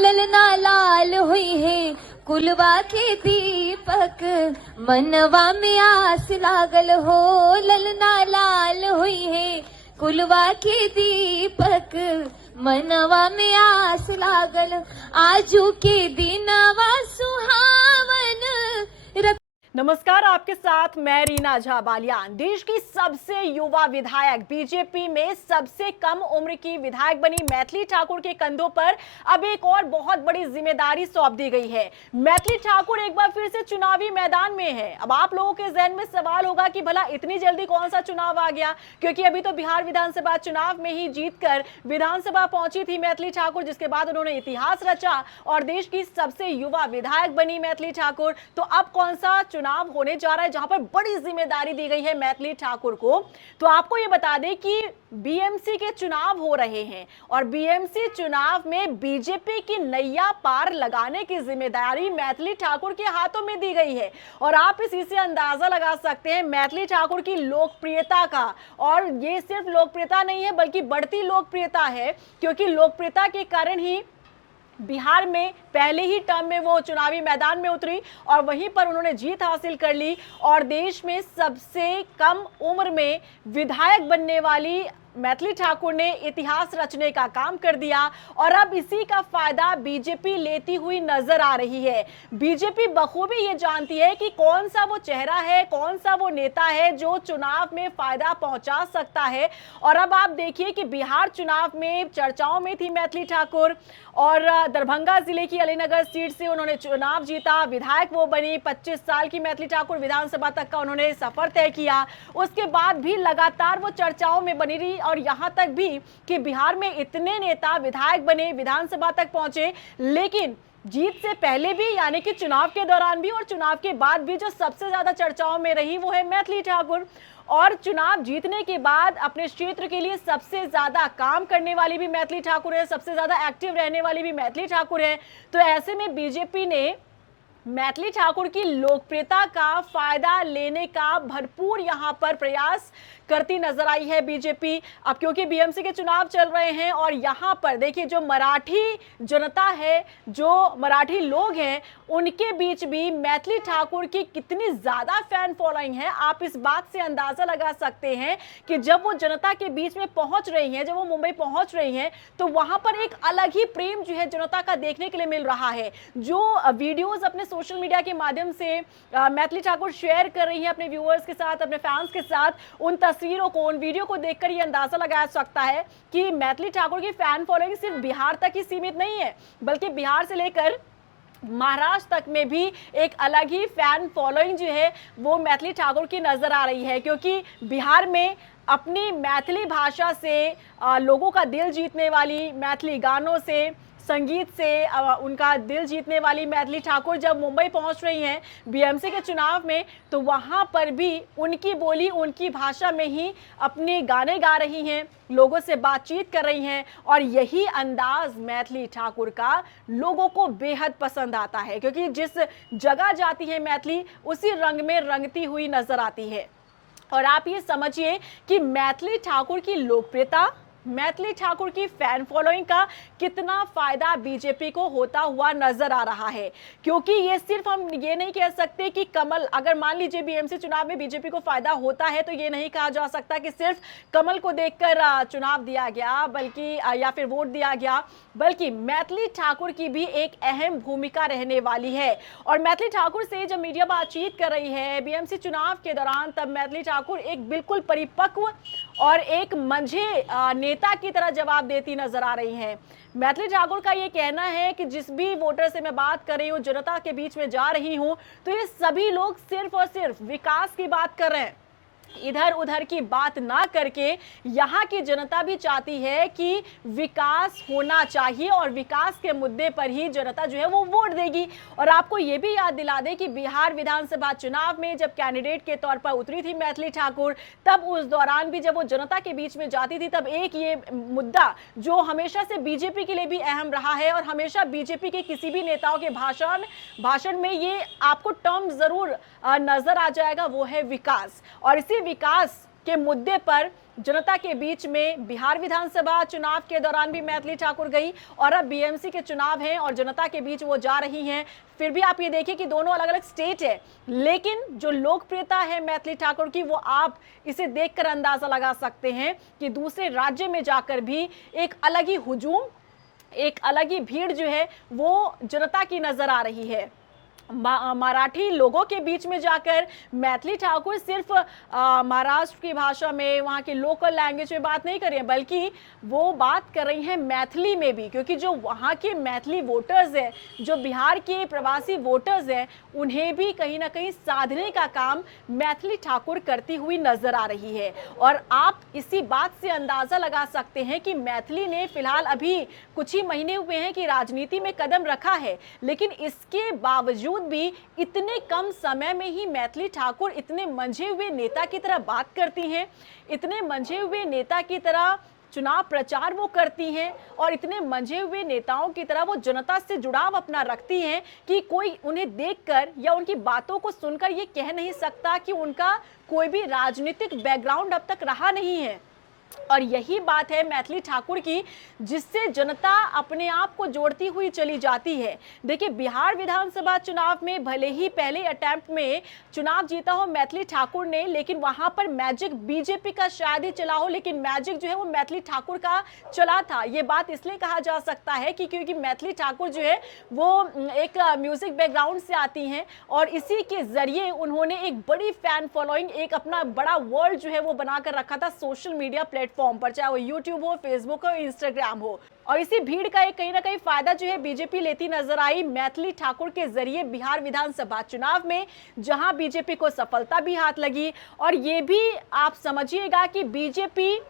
ललना लाल हुई है कुलवा के दीपक, मनवा में आस लागल हो। ललना लाल हुई है कुलवा के दीपक, मनवा में आस लागल। आजू के दिनवा सुहावन। नमस्कार, आपके साथ मैं रीना झा बालियान। देश की सबसे युवा विधायक, बीजेपी में सबसे कम उम्र की विधायक बनी मैथिली ठाकुर के कंधों पर अब एक और बहुत बड़ी जिम्मेदारी सौंप दी गई है। मैथिली ठाकुर एक बार फिर से चुनावी मैदान में है। अब आप लोगों के जहन में सवाल होगा कि भला इतनी जल्दी कौन सा चुनाव आ गया, क्योंकि अभी तो बिहार विधानसभा चुनाव में ही जीतकर विधानसभा पहुंची थी मैथिली ठाकुर, जिसके बाद उन्होंने इतिहास रचा और देश की सबसे युवा विधायक बनी मैथिली ठाकुर। तो अब कौन सा चुनाव होने जा रहा है जहां पर बड़ी जिम्मेदारी दी गई है मैथिली ठाकुर को? तो आपको यह बता दें कि बीएमसी के चुनाव हो रहे हैं और बीएमसी चुनाव में बीजेपी की नैया पार लगाने की जिम्मेदारी मैथिली ठाकुर के हाथों में दी गई है। और आप इसी से अंदाजा लगा सकते हैं मैथिली ठाकुर की लोकप्रियता का। और ये सिर्फ लोकप्रियता नहीं है बल्कि बढ़ती लोकप्रियता है, क्योंकि लोकप्रियता के कारण ही बिहार में पहले ही टर्म में वो चुनावी मैदान में उतरी और वहीं पर उन्होंने जीत हासिल कर ली और देश में सबसे कम उम्र में विधायक बनने वाली मैथिली ठाकुर ने इतिहास रचने का काम कर दिया। और अब इसी का फायदा बीजेपी लेती हुई नजर आ रही है। बीजेपी बखूबी ये जानती है कि कौन सा वो चेहरा है, कौन सा वो नेता है जो चुनाव में फायदा पहुंचा सकता है। और अब आप देखिए कि बिहार चुनाव में चर्चाओं में थी मैथिली ठाकुर और दरभंगा जिले की अलीनगर सीट से उन्होंने चुनाव जीता, विधायक वो बनी। 25 साल की मैथिली ठाकुर विधानसभा तक का उन्होंने सफर तय किया। उसके बाद भी लगातार वो चर्चाओं में बनी रही और यहां तक भी कि बिहार में इतने नेता विधायक बने, विधानसभा तक पहुंचे, लेकिन जीत से पहले भी यानी कि चुनाव के दौरान भी और चुनाव के बाद भी जो सबसे ज्यादा चर्चाओं में रही वो है मैथिली ठाकुर। और चुनाव जीतने के बाद अपने क्षेत्र के लिए सबसे ज्यादा काम करने वाली भी मैथिली ठाकुर है, सबसे ज्यादा एक्टिव रहने वाली भी मैथिली ठाकुर है। तो ऐसे में बीजेपी ने मैथिली ठाकुर की लोकप्रियता का फायदा लेने का भरपूर यहां पर प्रयास करती नजर आई है बीजेपी। अब क्योंकि बीएमसी के चुनाव चल रहे हैं और यहां पर देखिए जो मराठी जनता है, जो मराठी लोग हैं, उनके बीच भी मैथिली ठाकुर की कितनी ज्यादा फैन फॉलोइंग है आप इस बात से अंदाजा लगा सकते हैं कि जब वो जनता के बीच में पहुंच रही हैं, जब वो मुंबई पहुंच रही हैं, तो वहां पर एक अलग ही प्रेम जो है जनता का देखने के लिए मिल रहा है। जो वीडियोस अपने सोशल मीडिया के माध्यम से मैथिली ठाकुर शेयर कर रही हैं अपने व्यूअर्स के साथ, अपने फैंस के साथ, उन तस्वीरों को, उन वीडियो को देखकर ये अंदाजा लगाया जा सकता है कि मैथिली ठाकुर की फैन फॉलोइंग सिर्फ बिहार तक ही सीमित नहीं है, बल्कि बिहार से लेकर महाराष्ट्र तक में भी एक अलग ही फैन फॉलोइंग जो है वो मैथिली ठाकुर की नजर आ रही है। क्योंकि बिहार में अपनी मैथिली भाषा से लोगों का दिल जीतने वाली, मैथिली गानों से, संगीत से उनका दिल जीतने वाली मैथिली ठाकुर जब मुंबई पहुंच रही हैं बीएमसी के चुनाव में, तो वहां पर भी उनकी बोली, उनकी भाषा में ही अपने गाने गा रही हैं, लोगों से बातचीत कर रही हैं। और यही अंदाज मैथिली ठाकुर का लोगों को बेहद पसंद आता है, क्योंकि जिस जगह जाती है मैथिली उसी रंग में रंगती हुई नजर आती है। और आप ये समझिए कि मैथिली ठाकुर की लोकप्रियता, मैथिली ठाकुर की फैन फॉलोइंग का कितना फायदा बीजेपी को होता हुआ नजर आ रहा है। क्योंकि ये सिर्फ हम ये नहीं कह सकते कि कमल, अगर मान लीजिए बीएमसी चुनाव में बीजेपी को फायदा होता है तो ये नहीं कहा जा सकता कि सिर्फ कमल को देखकर चुनाव दिया गया, बल्कि या फिर वोट दिया गया, बल्कि मैथिली ठाकुर की भी एक अहम भूमिका रहने वाली है। और मैथिली ठाकुर से जब मीडिया बातचीत कर रही है बीएमसी चुनाव के दौरान, तब मैथिली ठाकुर एक बिल्कुल परिपक्व और एक मंझे नेता की तरह जवाब देती नजर आ रही हैं। मैथिली ठाकुर का ये कहना है कि जिस भी वोटर से मैं बात कर रही हूँ, जनता के बीच में जा रही हूँ, तो ये सभी लोग सिर्फ और सिर्फ विकास की बात कर रहे हैं, इधर उधर की बात ना करके यहाँ की जनता भी चाहती है कि विकास होना चाहिए और विकास के मुद्दे पर ही जनता जो है वो वोट देगी। और आपको ये भी याद दिला दे कि बिहार विधानसभा चुनाव में जब कैंडिडेट के तौर पर उतरी थी मैथिली ठाकुर, तब उस दौरान भी जब वो जनता के बीच में जाती थी, तब एक ये मुद्दा जो हमेशा से बीजेपी के लिए भी अहम रहा है और हमेशा बीजेपी के किसी भी नेताओं के भाषण में ये आपको टर्म जरूर नजर आ जाएगा, वो है विकास। और इसी विकास के मुद्दे पर जनता के बीच में बिहार विधानसभा चुनाव के दौरान भी मैथिली ठाकुर गई और अब बीएमसी के चुनाव हैं और जनता के बीच वो जा रही हैं। फिर भी आप ये देखिए कि दोनों अलग अलग स्टेट है, लेकिन जो लोकप्रियता है मैथिली ठाकुर की वो आप इसे देखकर अंदाजा लगा सकते हैं कि दूसरे राज्य में जाकर भी एक अलग ही हुजूम, एक अलग ही भीड़ जो है वो जनता की नजर आ रही है। मराठी लोगों के बीच में जाकर मैथिली ठाकुर सिर्फ महाराष्ट्र की भाषा में, वहाँ के लोकल लैंग्वेज में बात नहीं कर रही हैं, बल्कि वो बात कर रही हैं मैथिली में भी, क्योंकि जो वहाँ के मैथिली वोटर्स हैं, जो बिहार के प्रवासी वोटर्स हैं, उन्हें भी कहीं ना कहीं साधने का काम मैथिली ठाकुर करती हुई नजर आ रही है। और आप इसी बात से अंदाजा लगा सकते हैं कि मैथिली ने फिलहाल अभी कुछ ही महीने हुए हैं कि राजनीति में कदम रखा है, लेकिन इसके बावजूद भी इतने कम समय में ही मैथिली ठाकुर इतने मंझे हुए नेता की तरह बात करती हैं, इतने मंझे हुए नेता की तरह चुनाव प्रचार वो करती हैं और इतने मंझे हुए नेताओं की तरह वो जनता से जुड़ाव अपना रखती हैं कि कोई उन्हें देखकर या उनकी बातों को सुनकर ये कह नहीं सकता कि उनका कोई भी राजनीतिक बैकग्राउंड अब तक रहा नहीं है। और यही बात है मैथिली ठाकुर की, जिससे जनता अपने आप को जोड़ती हुई चली जाती है। देखिए, बिहार विधानसभा चुनाव में भले ही पहले अटेम्प्ट में चुनाव जीता हो मैथिली ठाकुर ने, लेकिन वहां पर मैजिक बीजेपी का शायद ही चला हो, लेकिन मैजिक जो है वो मैथिली ठाकुर का चला था। ये बात इसलिए कहा जा सकता है कि क्योंकि मैथिली ठाकुर जो है वो एक म्यूजिक बैकग्राउंड से आती हैं और इसी के जरिए उन्होंने एक बड़ी फैन फॉलोइंग, एक अपना बड़ा वर्ल्ड जो है वो बनाकर रखा था सोशल मीडिया प्लेटफॉर्म पर, चाहे वो यूट्यूब हो, फेसबुक हो, इंस्टाग्राम हो। और इसी भीड़ का एक कहीं ना कहीं फायदा जो है बीजेपी लेती नजर आई मैथिली ठाकुर के जरिए बिहार विधानसभा चुनाव में, जहां बीजेपी को सफलता भी हाथ लगी। और ये भी आप समझिएगा कि बीजेपी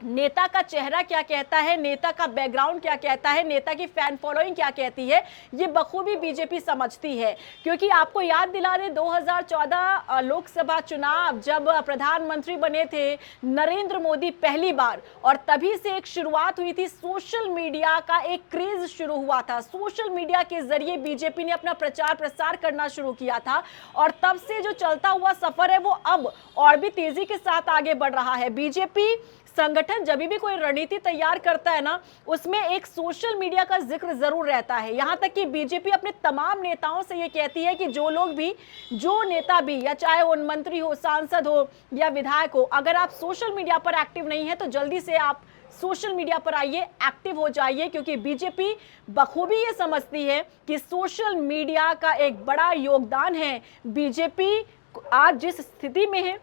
नेता का चेहरा क्या कहता है, नेता का बैकग्राउंड क्या कहता है, नेता की फैन फॉलोइंग क्या कहती है, ये बखूबी बीजेपी समझती है। क्योंकि आपको याद दिला रहे 2014 लोकसभा चुनाव जब प्रधानमंत्री बने थे नरेंद्र मोदी पहली बार, और तभी से एक शुरुआत हुई थी, सोशल मीडिया का एक क्रेज शुरू हुआ था। सोशल मीडिया के जरिए बीजेपी ने अपना प्रचार प्रसार करना शुरू किया था और तब से जो चलता हुआ सफर है वो अब और भी तेजी के साथ आगे बढ़ रहा है। बीजेपी संगठन जब भी कोई रणनीति तैयार करता है ना, उसमें एक सोशल मीडिया का जिक्र जरूर रहता है। यहां तक कि बीजेपी अपने तमाम नेताओं से ये कहती है कि जो लोग भी, जो नेता भी, या चाहे वो मंत्री हो, सांसद हो या विधायक हो, अगर आप सोशल मीडिया पर एक्टिव नहीं है तो जल्दी से आप सोशल मीडिया पर आइए, एक्टिव हो जाइए, क्योंकि बीजेपी बखूबी ये समझती है कि सोशल मीडिया का एक बड़ा योगदान है। बीजेपी आज जिस स्थिति में है,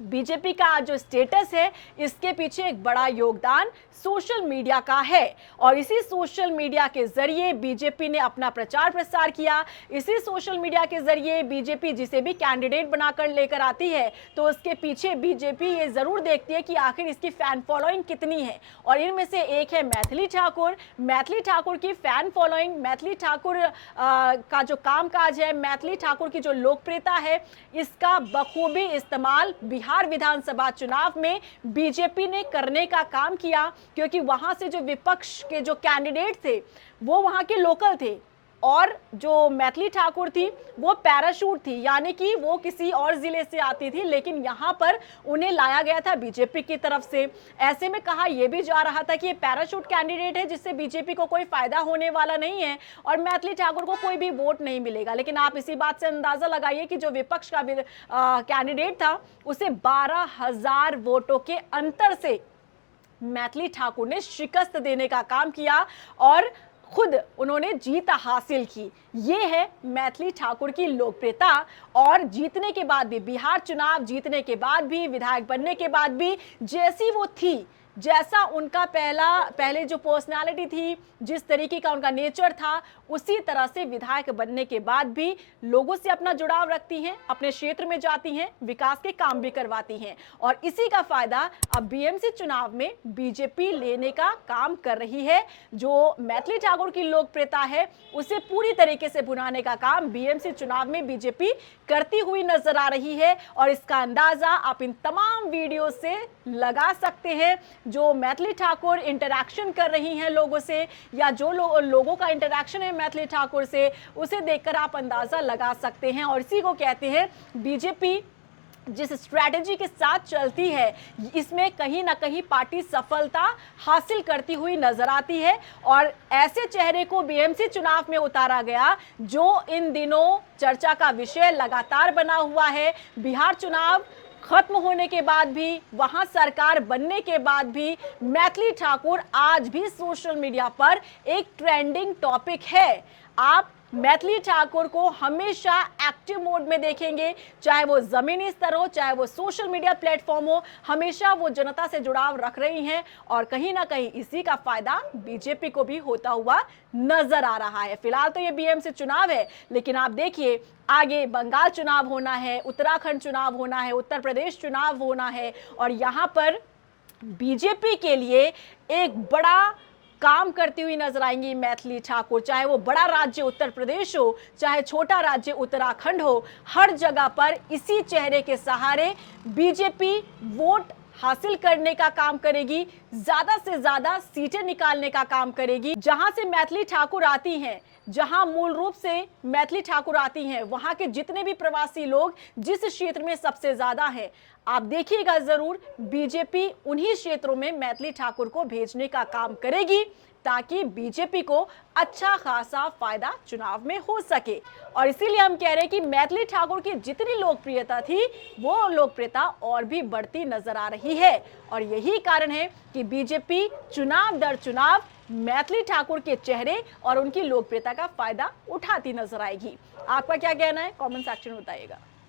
बीजेपी का आज जो स्टेटस है, इसके पीछे एक बड़ा योगदान सोशल मीडिया का है। और इसी सोशल मीडिया के जरिए बीजेपी ने अपना प्रचार प्रसार किया। इसी सोशल मीडिया के जरिए बीजेपी जिसे भी कैंडिडेट बनाकर लेकर आती है तो उसके पीछे बीजेपी ये जरूर देखती है कि आखिर इसकी फैन फॉलोइंग कितनी है, और इनमें से एक है मैथिली ठाकुर। मैथिली ठाकुर की फैन फॉलोइंग, मैथिली ठाकुर का जो कामकाज है, मैथिली ठाकुर की जो लोकप्रियता है, इसका बखूबी इस्तेमाल बिहार विधानसभा चुनाव में बीजेपी ने करने का काम किया, क्योंकि वहां से जो विपक्ष के जो कैंडिडेट थे वो वहां के लोकल थे और जो मैथिली ठाकुर थी वो पैराशूट थी, यानी कि वो किसी और जिले से आती थी, लेकिन यहाँ पर उन्हें लाया गया था बीजेपी की तरफ से। ऐसे में कहा यह भी जा रहा था कि ये पैराशूट कैंडिडेट है जिससे बीजेपी को कोई फायदा होने वाला नहीं है और मैथिली ठाकुर को कोई भी वोट नहीं मिलेगा। लेकिन आप इसी बात से अंदाजा लगाइए कि जो विपक्ष का कैंडिडेट था उसे 12,000 वोटों के अंतर से मैथिली ठाकुर ने शिकस्त देने का काम किया और खुद उन्होंने जीत हासिल की। ये है मैथिली ठाकुर की लोकप्रियता। और जीतने के बाद भी, बिहार चुनाव जीतने के बाद भी, विधायक बनने के बाद भी जैसी वो थी, जैसा उनका पहले जो पर्सनालिटी थी, जिस तरीके का उनका नेचर था, उसी तरह से विधायक बनने के बाद भी लोगों से अपना जुड़ाव रखती हैं, अपने क्षेत्र में जाती हैं, विकास के काम भी करवाती हैं। और इसी का फायदा अब बीएमसी चुनाव में बीजेपी लेने का काम कर रही है। जो मैथिली ठाकुर की लोकप्रियता है उसे पूरी तरीके से भुनाने का काम बीएमसी चुनाव में बीजेपी करती हुई नजर आ रही है। और इसका अंदाजा आप इन तमाम वीडियो से लगा सकते हैं। जो मैथिली ठाकुर इंटरैक्शन कर रही हैं लोगों से, या जो लोगों का इंटरैक्शन है मैथिली ठाकुर से, उसे देखकर आप अंदाजा लगा सकते हैं। और इसी को कहते हैं बीजेपी जिस स्ट्रैटेजी के साथ चलती है, इसमें कहीं ना कहीं पार्टी सफलता हासिल करती हुई नजर आती है। और ऐसे चेहरे को बीएमसी चुनाव में उतारा गया जो इन दिनों चर्चा का विषय लगातार बना हुआ है। बिहार चुनाव खत्म होने के बाद भी, वहां सरकार बनने के बाद भी मैथिली ठाकुर आज भी सोशल मीडिया पर एक ट्रेंडिंग टॉपिक है। आप मैथिली ठाकुर को हमेशा एक्टिव मोड में देखेंगे, चाहे वो जमीनी स्तर हो, चाहे वो सोशल मीडिया प्लेटफॉर्म हो, हमेशा वो जनता से जुड़ाव रख रही हैं। और कहीं ना कहीं इसी का फायदा बीजेपी को भी होता हुआ नजर आ रहा है। फिलहाल तो ये बीएमसी चुनाव है, लेकिन आप देखिए आगे बंगाल चुनाव होना है, उत्तराखंड चुनाव होना है, उत्तर प्रदेश चुनाव होना है, और यहां पर बीजेपी के लिए एक बड़ा काम करती हुई नजर आएंगी मैथिली ठाकुर। चाहे वो बड़ा राज्य उत्तर प्रदेश हो, चाहे छोटा राज्य उत्तराखंड हो, हर जगह पर इसी चेहरे के सहारे बीजेपी वोट हासिल करने का काम करेगी, ज्यादा से ज्यादा सीटें निकालने का काम करेगी। जहां से मैथिली ठाकुर आती हैं, जहां मूल रूप से मैथिली ठाकुर आती हैं, वहां के जितने भी प्रवासी लोग जिस क्षेत्र में सबसे ज्यादा हैं, आप देखिएगा जरूर बीजेपी उन्हीं क्षेत्रों में मैथिली ठाकुर को भेजने का काम करेगी, ताकि बीजेपी को अच्छा खासा फायदा चुनाव में हो सके। और इसीलिए हम कह रहे हैं कि मैथिली ठाकुर की जितनी लोकप्रियता थी, वो लोकप्रियता और भी बढ़ती नजर आ रही है। और यही कारण है कि बीजेपी चुनाव दर चुनाव मैथिली ठाकुर के चेहरे और उनकी लोकप्रियता का फायदा उठाती नजर आएगी। आपका क्या कहना है, कमेंट सेक्शन में बताइएगा।